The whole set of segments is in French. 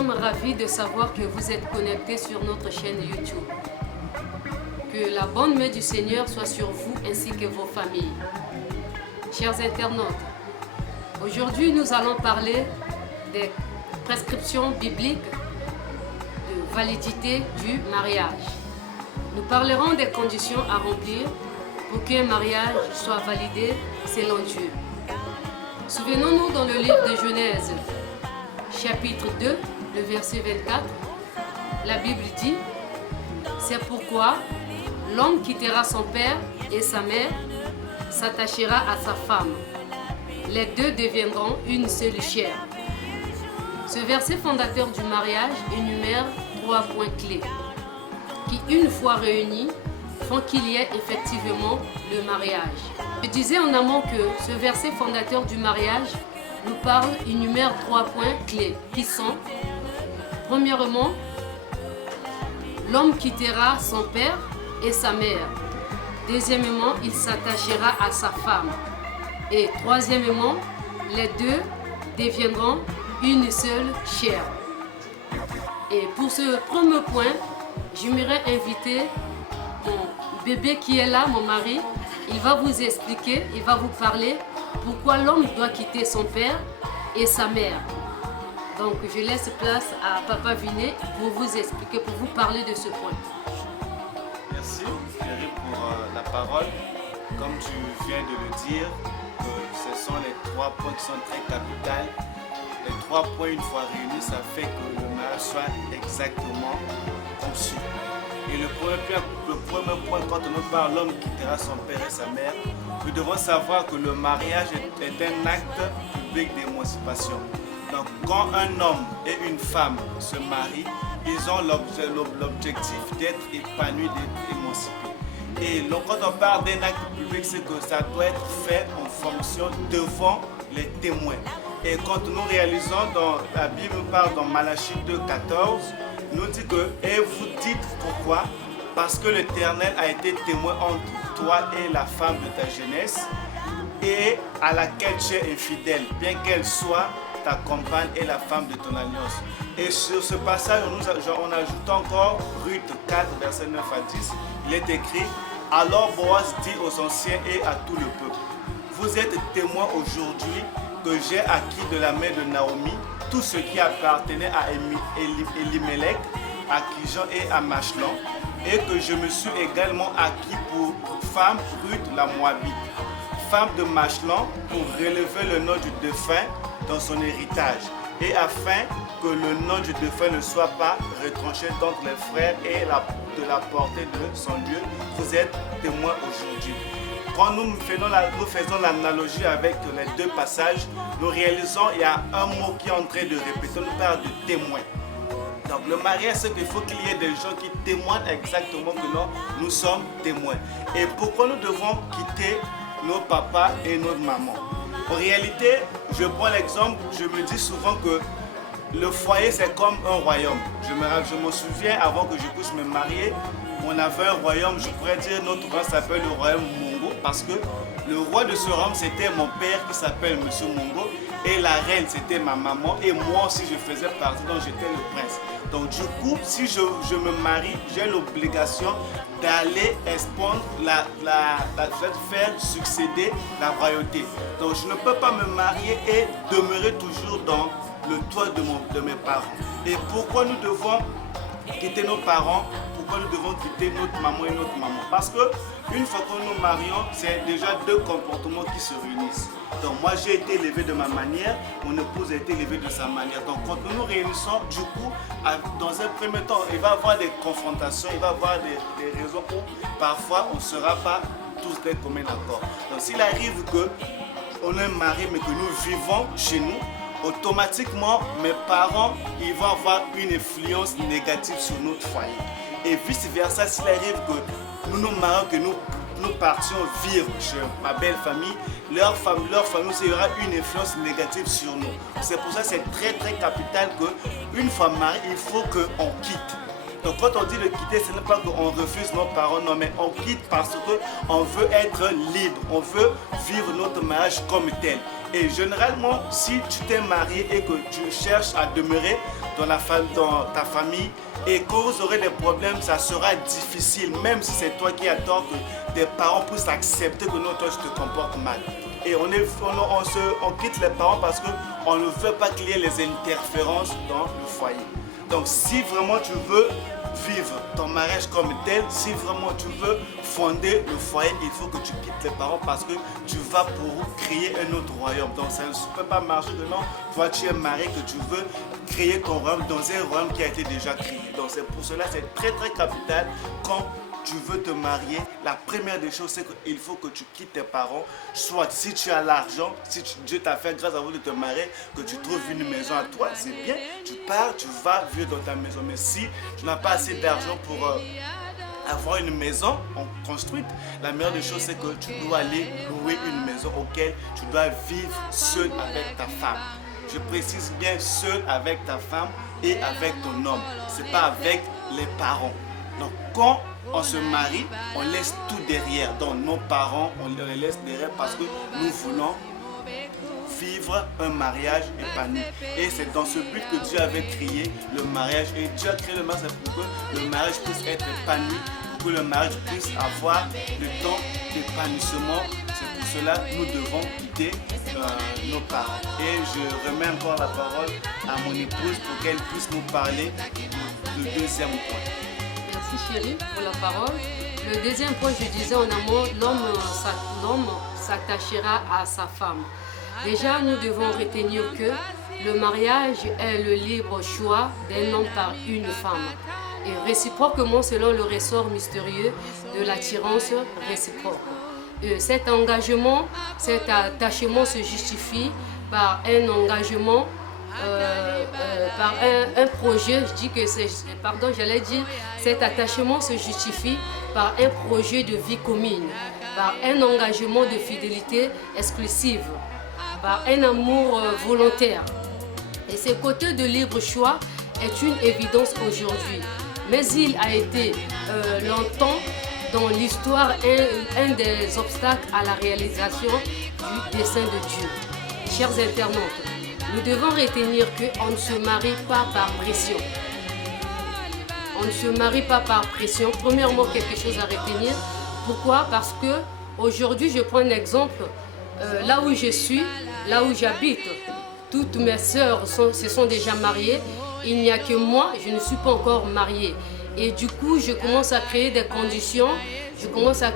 sommes ravis de savoir que vous êtes connectés sur notre chaîne YouTube. Que la bonne main du Seigneur soit sur vous ainsi que vos familles. Chers internautes, aujourd'hui nous allons parler des prescriptions bibliques de validité du mariage. Nous parlerons des conditions à remplir pour qu'un mariage soit validé selon Dieu. Souvenons-nous dans le livre de Genèse, chapitre 2, le verset 24, la Bible dit « C'est pourquoi l'homme quittera son père et sa mère, s'attachera à sa femme. Les deux deviendront une seule chair. » Ce verset fondateur du mariage énumère 3 points clés qui, une fois réunis, font qu'il y ait effectivement le mariage. Je disais en amont que ce verset fondateur du mariage nous parle, énumère 3 points clés qui sont, premièrement, l'homme quittera son père et sa mère. Deuxièmement, il s'attachera à sa femme. Et troisièmement, les deux deviendront une seule chair. Et pour ce premier point, j'aimerais inviter mon bébé qui est là, mon mari. Il va vous expliquer, il va vous parler pourquoi l'homme doit quitter son père et sa mère. Donc je laisse place à Papa Vinet pour vous expliquer, pour vous parler de ce point. Merci Thierry pour la parole. Comme tu viens de le dire, ce sont les 3 points qui sont très capitaux. Les 3 points, une fois réunis, ça fait que le mariage soit exactement conçu. Et le premier point, quand on parle l'homme quittera son père et sa mère, nous devons savoir que le mariage est un acte public d'émancipation. Donc quand un homme et une femme se marient, ils ont l'objectif d'être épanouis, d'être émancipés. Et donc quand on parle d'un acte public, c'est que ça doit être fait en fonction devant les témoins. Et quand nous réalisons, dans la Bible nous parle dans Malachie 2,14, nous dit que « Et vous dites pourquoi? Parce que l'Éternel a été témoin entre toi et la femme de ta jeunesse, et à laquelle tu es infidèle, bien qu'elle soit ta compagne et la femme de ton alliance. » Et sur ce passage, on ajoute encore Ruth 4, verset 9 à 10, il est écrit « Alors Boaz dit aux anciens et à tout le peuple, vous êtes témoins aujourd'hui que j'ai acquis de la main de Naomi tout ce qui appartenait à Elimelech, à Kijan et à Machlon, et que je me suis également acquis pour femme Ruth la Moabite, femme de Machlon, pour relever le nom du défunt dans son héritage, et afin que le nom du défunt ne soit pas retranché d'entre les frères et de la portée de son lieu. Vous êtes témoins aujourd'hui. Quand nous faisons l'analogie avec les 2 passages, nous réalisons qu'il y a un mot qui est en train de répéter, on nous parle de témoin. Donc le mariage, c'est qu'il faut qu'il y ait des gens qui témoignent exactement que nous sommes témoins. Et pourquoi nous devons quitter nos papas et notre maman? En réalité, je prends l'exemple, je me dis souvent que le foyer c'est comme un royaume. Je me souviens avant que je puisse me marier, on avait un royaume, je pourrais dire notre royaume s'appelle le royaume Mongo, parce que le roi de ce royaume c'était mon père qui s'appelle Monsieur Mongo, et la reine c'était ma maman, et moi aussi je faisais partie, donc j'étais le prince. Donc du coup, si je me marie, j'ai l'obligation d'aller expandre, faire succéder la royauté. Donc je ne peux pas me marier et demeurer toujours dans le toit de mes parents. Et pourquoi nous devons quitter nos parents? Pourquoi nous devons quitter notre maman et notre maman? Parce que une fois que nous nous marions, c'est déjà 2 comportements qui se réunissent. Donc moi j'ai été élevé de ma manière, mon épouse a été élevée de sa manière. Donc quand nous nous réunissons, du coup, dans un premier temps, il va y avoir des confrontations, il va y avoir des raisons où parfois on ne sera pas tous d'un commun accord. Donc s'il arrive qu'on est marié mais que nous vivons chez nous, automatiquement mes parents ils vont avoir une influence négative sur notre foyer. Et vice versa, s'il arrive que nous nous marions, que nous partions vivre chez ma belle famille, leur famille, il y aura une influence négative sur nous. C'est pour ça que c'est très très capital qu'une fois marié, il faut qu'on quitte. Donc quand on dit de quitter, ce n'est pas qu'on refuse nos parents, non, mais on quitte parce qu'on veut être libre, on veut vivre notre mariage comme tel. Et généralement, si tu t'es marié et que tu cherches à demeurer dans ta famille, et quand vous aurez des problèmes, ça sera difficile, même si c'est toi qui as tort, que tes parents puissent accepter que non, toi tu te comportes mal. Et on quitte les parents parce qu'on ne veut pas qu'il y ait les interférences dans le foyer. Donc si vraiment tu veux vivre ton mariage comme tel, si vraiment tu veux fonder le foyer, il faut que tu quittes les parents parce que tu vas pour créer un autre royaume. Donc ça ne peut pas marcher de non, toi tu es marié, que tu veux créer ton royaume dans un royaume qui a été déjà créé. Donc c'est pour cela, c'est très capital quand tu veux te marier. La première des choses, c'est qu'il faut que tu quittes tes parents. Soit si tu as l'argent, si Dieu t'a fait grâce à vous de te marier, que tu trouves une maison à toi, c'est bien. Tu pars, tu vas vivre dans ta maison. Mais si tu n'as pas assez d'argent pour avoir une maison construite, la meilleure des choses, c'est que tu dois aller louer une maison auquel tu dois vivre seul avec ta femme. Je précise bien seul avec ta femme et avec ton homme. Ce n'est pas avec les parents. Donc quand on se marie, on laisse tout derrière. Donc nos parents, on les laisse derrière parce que nous voulons vivre un mariage épanoui. Et c'est dans ce but que Dieu avait créé le mariage. Et Dieu a créé le mariage pour que le mariage puisse être épanoui, pour que le mariage puisse avoir le temps d'épanouissement. C'est pour cela que nous devons quitter nos parents. Et je remets encore la parole à mon épouse pour qu'elle puisse nous parler du deuxième point. Merci chérie pour la parole. Le deuxième point, je disais en amont, l'homme s'attachera à sa femme. Déjà, nous devons retenir que le mariage est le libre choix d'un homme par une femme. Et réciproquement selon le ressort mystérieux de l'attirance réciproque. Cet engagement, cet attachement se justifie par un engagement, par un projet, cet attachement se justifie par un projet de vie commune, par un engagement de fidélité exclusive, par un amour volontaire. Et ce côté de libre choix est une évidence aujourd'hui. Mais il a été longtemps dans l'histoire un des obstacles à la réalisation du dessein de Dieu. Chers internautes, nous devons retenir qu'on ne se marie pas par pression. On ne se marie pas par pression. Premièrement, quelque chose à retenir. Pourquoi? Parce que aujourd'hui, je prends un exemple. Là où je suis, là où j'habite, toutes mes sœurs se sont déjà mariées. Il n'y a que moi, je ne suis pas encore mariée. Et du coup, je commence à créer des conditions, je commence à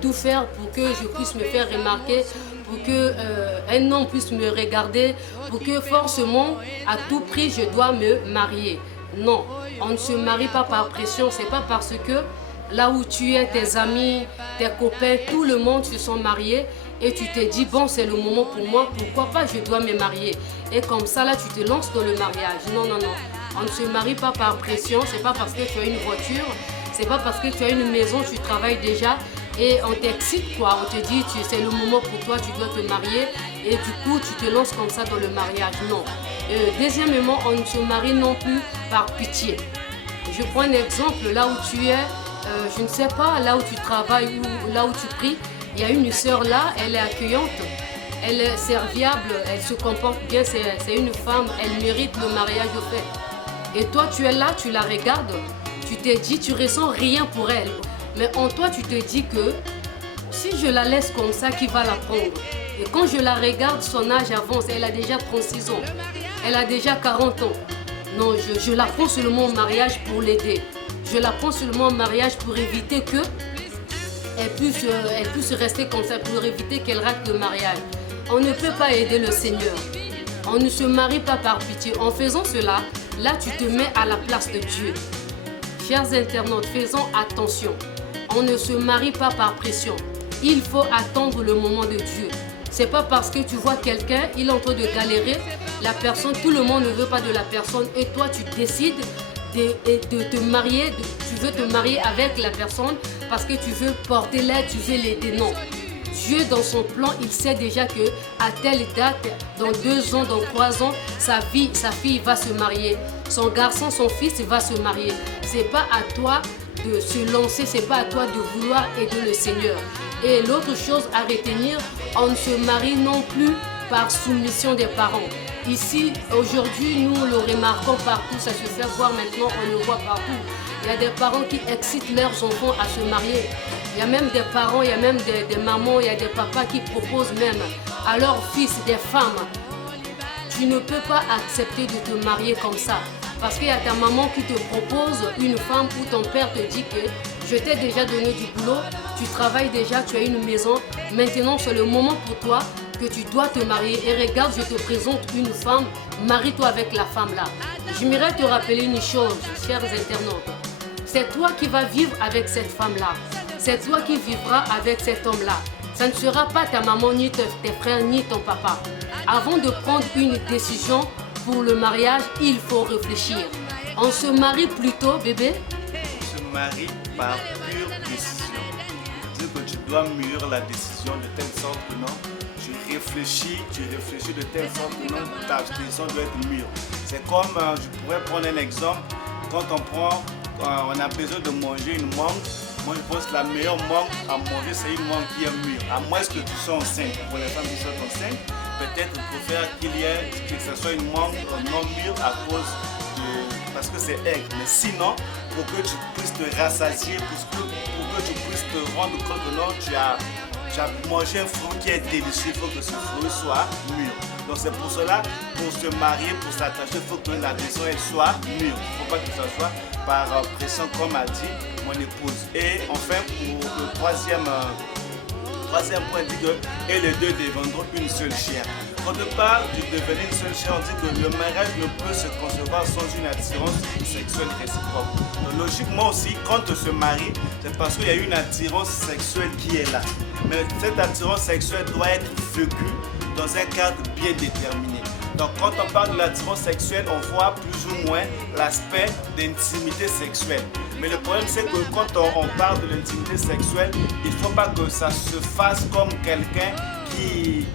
tout faire pour que je puisse me faire remarquer, pour qu'un homme puisse me regarder, pour que forcément, à tout prix, je dois me marier. Non, on ne se marie pas par pression, c'est pas parce que là où tu es, tes amis, tes copains, tout le monde se sont mariés et tu te dis, bon, c'est le moment pour moi, pourquoi pas, je dois me marier. Et comme ça, là, tu te lances dans le mariage. Non, non, non. On ne se marie pas par pression, c'est pas parce que tu as une voiture, c'est pas parce que tu as une maison, tu travailles déjà et on t'excite quoi, on te dit c'est le moment pour toi, tu dois te marier et du coup tu te lances comme ça dans le mariage. Non. Deuxièmement, on ne se marie non plus par pitié. Je prends un exemple, là où tu es, je ne sais pas, là où tu travailles ou là où tu pries, il y a une sœur là, elle est accueillante. Elle est serviable, elle se comporte bien, c'est une femme, elle mérite le mariage au fait. Et toi, tu es là, tu la regardes, tu te dis, tu ressens rien pour elle. Mais en toi, tu te dis que si je la laisse comme ça, qui va la prendre? Et quand je la regarde, son âge avance, elle a déjà 36 ans, elle a déjà 40 ans. Non, je la prends seulement au mariage pour l'aider. Je la prends seulement au mariage pour éviter que elle puisse rester comme ça, pour éviter qu'elle rate le mariage. On ne peut pas aider le Seigneur. On ne se marie pas par pitié. En faisant cela, là, tu te mets à la place de Dieu. Chers internautes, faisons attention. On ne se marie pas par pression. Il faut attendre le moment de Dieu. C'est pas parce que tu vois quelqu'un, il est en train de galérer, la personne, tout le monde ne veut pas de la personne et toi, tu décides de te marier, tu veux te marier avec la personne parce que tu veux porter l'aide, tu veux l'aider. Non. Dieu, dans son plan, il sait déjà que à telle date, dans 2 ans, dans 3 ans, sa fille va se marier. son garçon, son fils va se marier. C'est pas à toi de se lancer, c'est pas à toi de vouloir aider le Seigneur. Et l'autre chose à retenir, on ne se marie non plus par soumission des parents. Ici, aujourd'hui, nous le remarquons partout, ça se fait voir maintenant, on le voit partout. Il y a des parents qui excitent leurs enfants à se marier. Il y a même des parents, il y a même des mamans, il y a des papas qui proposent même à leurs fils des femmes. Tu ne peux pas accepter de te marier comme ça. Parce qu'il y a ta maman qui te propose une femme ou ton père te dit que je t'ai déjà donné du boulot, tu travailles déjà, tu as une maison. Maintenant, c'est le moment pour toi que tu dois te marier. Et regarde, je te présente une femme, marie-toi avec la femme là. J'aimerais te rappeler une chose, chers internautes. C'est toi qui vas vivre avec cette femme-là. C'est toi qui vivras avec cet homme-là. Ça ne sera pas ta maman, ni tes frères, ni ton papa. Avant de prendre une décision pour le mariage, il faut réfléchir. On se marie plutôt, bébé? On se marie par pure décision. Dire que tu dois mûrir la décision de telle sorte que non, tu réfléchis de telle sorte que non, ta décision doit être mûre. C'est comme, je pourrais prendre un exemple, quand on a besoin de manger une mangue. Moi, je pense que la meilleure mangue à manger, c'est une mangue qui est mûre. À moins que tu sois enceinte. Pour les femmes qui sont enceintes, peut-être il faut faire que ce soit une mangue non mûre à cause parce que c'est aigre. Mais sinon, pour que tu puisses te rassasier, pour que tu puisses te rendre compte que non, tu as mangé un fruit qui est délicieux, il faut que ce fruit soit mûr. Donc c'est pour cela, pour se marier, pour s'attacher, il faut que la décision elle soit mûre. Il ne faut pas que ça soit par pression, comme a dit mon épouse. Et enfin, pour le troisième point, dit que et les deux deviendront une seule chair. Quand on parle de devenir une seule chair, on dit que le mariage ne peut se concevoir sans une attirance sexuelle réciproque. Donc logiquement aussi, quand on se marie, c'est parce qu'il y a une attirance sexuelle qui est là. Mais cette attirance sexuelle doit être vécue dans un cadre bien déterminé. Donc quand on parle de l'attirance sexuelle, on voit plus ou moins l'aspect d'intimité sexuelle. Mais le problème c'est que quand on parle de l'intimité sexuelle, il ne faut pas que ça se fasse comme quelqu'un qui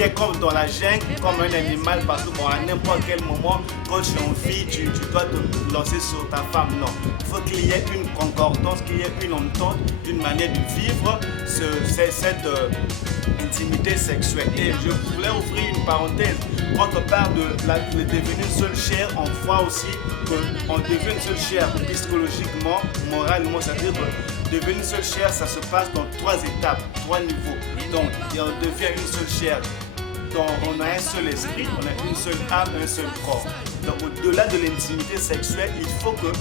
est comme dans la jungle, comme un animal, parce que bon, à n'importe quel moment, quand tu as envie, tu dois te lancer sur ta femme. Non, il faut qu'il y ait une concordance, qu'il y ait une entente, une manière de vivre cette intimité sexuelle. Et je voulais ouvrir une parenthèse. Quand on parle de devenir une seule chair, on voit aussi qu'on devient une seule chair psychologiquement, moralement, c'est-à-dire que devenir une seule chair, ça se passe dans 3 étapes, 3 niveaux. Donc, on devient une seule chair. Donc, on a un seul esprit, on a une seule âme, un seul corps. Donc, au-delà de l'intimité sexuelle, il faut que,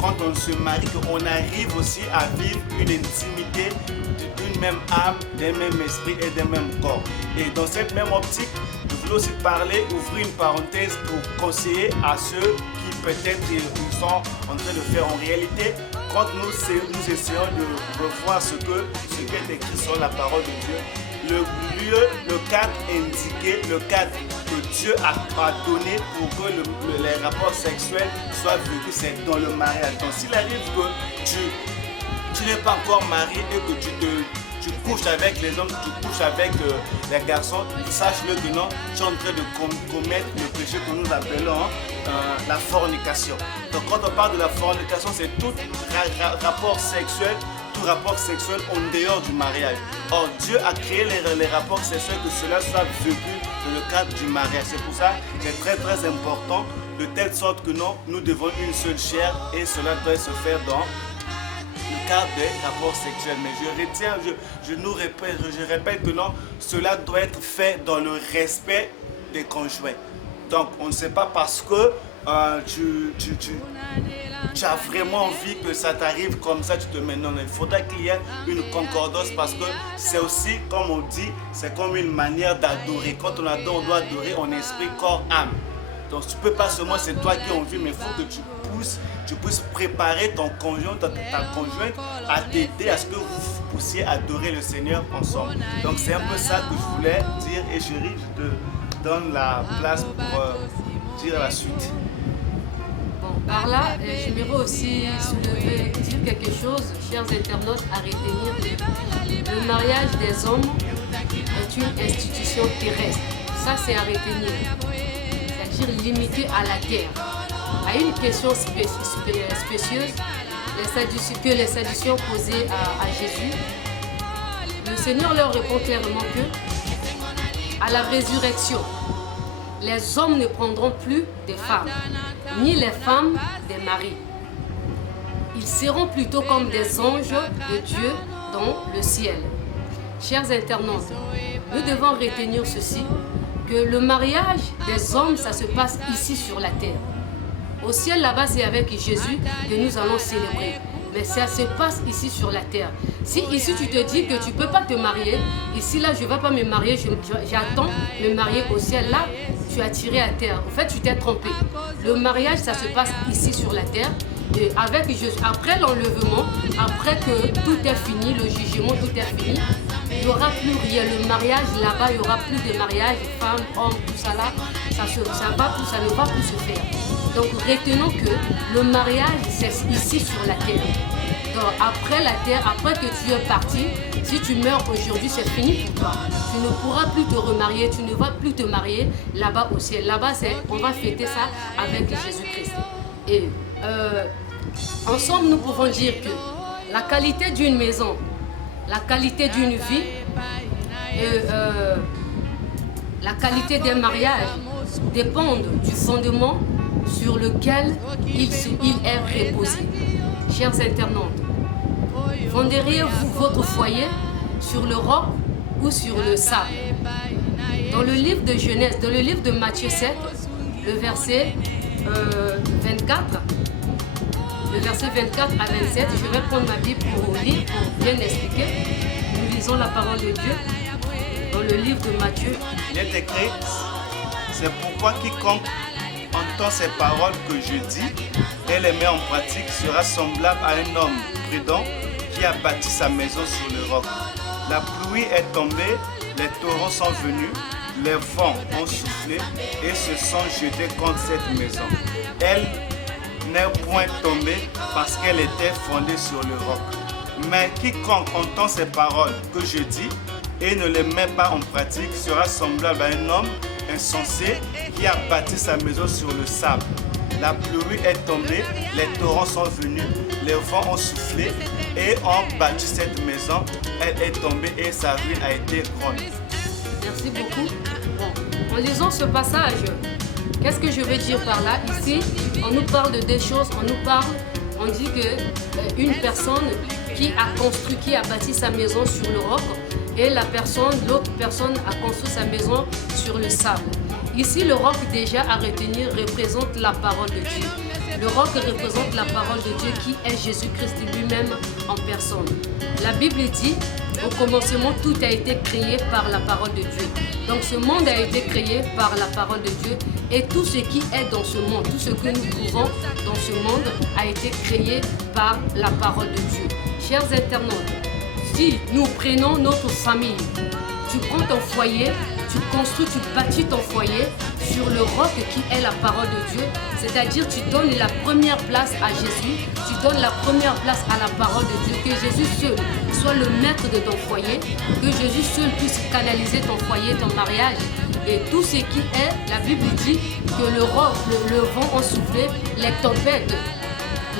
quand on se marie, qu'on arrive aussi à vivre une intimité d'une même âme, d'un même esprit et d'un même corps. Et dans cette même optique, je voulais aussi ouvrir une parenthèse pour conseiller à ceux qui peut-être ils sont en train de faire en réalité. Quand nous essayons de revoir ce qui est écrit sur la parole de Dieu, le cadre indiqué, le cadre que Dieu a donné pour que les rapports sexuels soient vécus, c'est dans le mariage. Donc s'il arrive que tu n'es pas encore marié et que tu couches avec les hommes, tu couches avec les garçons, sache-le que non, tu es en train de commettre le péché que nous appelons la fornication. Donc quand on parle de la fornication, c'est tout rapport sexuel en dehors du mariage. Or, Dieu a créé les rapports sexuels que cela soit vécu dans le cadre du mariage. C'est pour ça que c'est très très important, de telle sorte que non, nous devons une seule chair et cela doit se faire dans le cadre des rapports sexuels. Mais je répète que non, cela doit être fait dans le respect des conjoints. Donc, on ne sait pas parce que tu as vraiment envie que ça t'arrive comme ça, tu te mets non. Il faudra qu'il y ait une concordance parce que c'est aussi, comme on dit, c'est comme une manière d'adorer. Quand on adore, on doit adorer en esprit, corps, âme. Donc tu peux pas seulement, c'est toi qui as envie, mais il faut que tu puisses préparer ton conjoint, ta conjointe à t'aider à ce que vous puissiez adorer le Seigneur ensemble. Donc c'est un peu ça que je voulais dire. Et chérie, je te donne la place pour dire la suite. Par là, j'aimerais aussi dire quelque chose, chers internautes, à retenir. Le mariage des hommes est une institution terrestre. Ça, c'est à retenir. C'est-à-dire limité à la terre. à une question spécieuse que les Sadduciens posaient à Jésus, le Seigneur leur répond clairement que à la résurrection, les hommes ne prendront plus des femmes, ni les femmes des maris. Ils seront plutôt comme des anges de Dieu dans le ciel. Chers internautes, nous devons retenir ceci, que le mariage des hommes, ça se passe ici sur la terre. Au ciel, là-bas, c'est avec Jésus que nous allons célébrer. Mais ça se passe ici sur la terre. Si ici tu te dis que tu ne peux pas te marier, ici là je ne vais pas me marier, j'attends me marier au ciel, là tu as tiré à terre. En fait tu t'es trompé. Le mariage ça se passe ici sur la terre. Et avec Jésus, après l'enlèvement, après que tout est fini, le jugement, tout est fini, il n'y aura plus rien. Le mariage là-bas, il n'y aura plus de mariage, femmes, hommes, tout ça là, ça ne va plus se faire. Donc retenons que le mariage c'est ici sur la terre. Donc après la terre, après que tu es parti, si tu meurs aujourd'hui, c'est fini pour toi. Tu ne pourras plus te remarier, tu ne vas plus te marier là-bas au ciel. Là-bas, on va fêter ça avec Jésus-Christ. Et ensemble, nous pouvons dire que la qualité d'une maison, la qualité d'une vie et la qualité d'un mariage dépendent du fondement sur lequel il est reposé. Chers internautes, fonderiez-vous votre foyer sur le roc ou sur le sable? Dans le livre de Genèse, dans le livre de Matthieu 7, le verset 24, le verset 24 à 27, je vais prendre ma Bible pour lire, pour bien expliquer. Nous lisons la parole de Dieu dans le livre de Matthieu. Il est écrit, c'est pourquoi quiconque entend ces paroles que je dis et les met en pratique sera semblable à un homme prudent qui a bâti sa maison sur le roc. La pluie est tombée, les torrents sont venus, les vents ont soufflé et se sont jetés contre cette maison. Elle n'est point tombée parce qu'elle était fondée sur le roc. Mais quiconque entend ces paroles que je dis et ne les met pas en pratique sera semblable à un homme insensé qui a bâti sa maison sur le sable. La pluie est tombée, les torrents sont venus, les vents ont soufflé et ont bâti cette maison. Elle est tombée et sa ruine a été grande. Merci beaucoup. Bon, en lisant ce passage, qu'est-ce que je veux dire par là? Ici, on nous parle de deux choses. On dit qu'une personne qui a construit, qui a bâti sa maison sur le roc, et l'autre personne a construit sa maison sur le sable. Ici, le roc déjà à retenir représente la parole de Dieu. Le roc représente la parole de Dieu qui est Jésus-Christ lui-même en personne. La Bible dit, au commencement, tout a été créé par la parole de Dieu. Donc ce monde a été créé par la parole de Dieu et tout ce qui est dans ce monde, tout ce que nous trouvons dans ce monde a été créé par la parole de Dieu. Chers internautes, si nous prenons notre famille, tu prends ton foyer, tu construis, tu bâtis ton foyer sur le roc qui est la parole de Dieu, c'est-à-dire tu donnes la première place à Jésus, tu donnes la première place à la parole de Dieu, que Jésus seul soit le maître de ton foyer, que Jésus seul puisse canaliser ton foyer, ton mariage et tout ce qui est, la Bible dit que le vent ont soufflé, les tempêtes.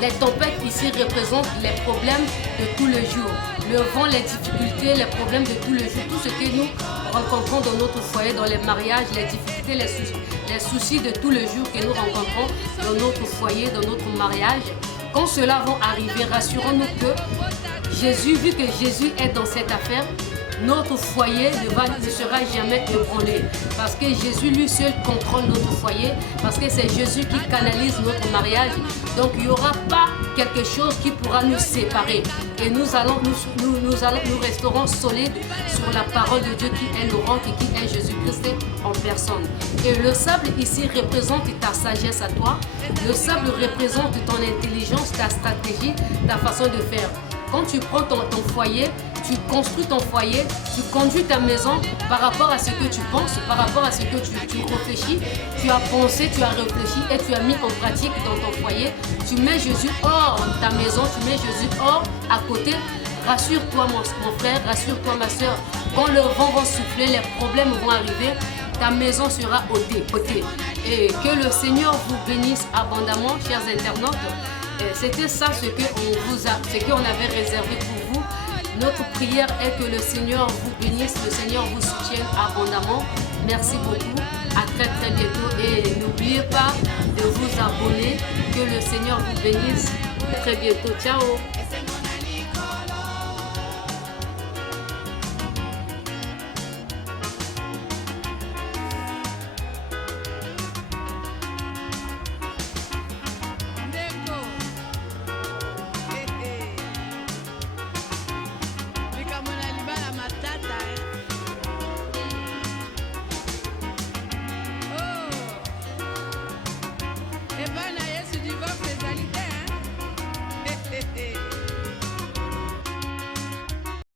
Les tempêtes ici représentent les problèmes de tous les jours. Le vent, les difficultés, les problèmes de tous les jours, tout ce que nous rencontrons dans notre foyer, dans les mariages, les difficultés, les soucis de tous les jours que nous rencontrons dans notre foyer, dans notre mariage. Quand cela va arriver, rassurons-nous que Jésus, vu que Jésus est dans cette affaire, notre foyer ne sera jamais ébranlé. Parce que Jésus lui seul contrôle notre foyer. Parce que c'est Jésus qui canalise notre mariage. Donc il n'y aura pas quelque chose qui pourra nous séparer. Et nous resterons solides sur la parole de Dieu qui est le roc et qui est Jésus-Christ en personne. Et le sable ici représente ta sagesse à toi. Le sable représente ton intelligence, ta stratégie, ta façon de faire. Quand tu prends ton foyer, tu construis ton foyer, tu conduis ta maison par rapport à ce que tu penses, par rapport à ce que tu réfléchis. Tu as pensé, tu as réfléchi et tu as mis en pratique dans ton foyer. Tu mets Jésus hors de ta maison, tu mets Jésus hors à côté. Rassure-toi mon frère, rassure-toi ma soeur. Quand le vent va souffler, les problèmes vont arriver, ta maison sera ôtée. Et que le Seigneur vous bénisse abondamment, chers internautes. C'était ça ce qu'on avait réservé pour vous. Notre prière est que le Seigneur vous bénisse, le Seigneur vous soutienne abondamment. Merci beaucoup. À très très bientôt. Et n'oubliez pas de vous abonner. Que le Seigneur vous bénisse. À très bientôt. Ciao.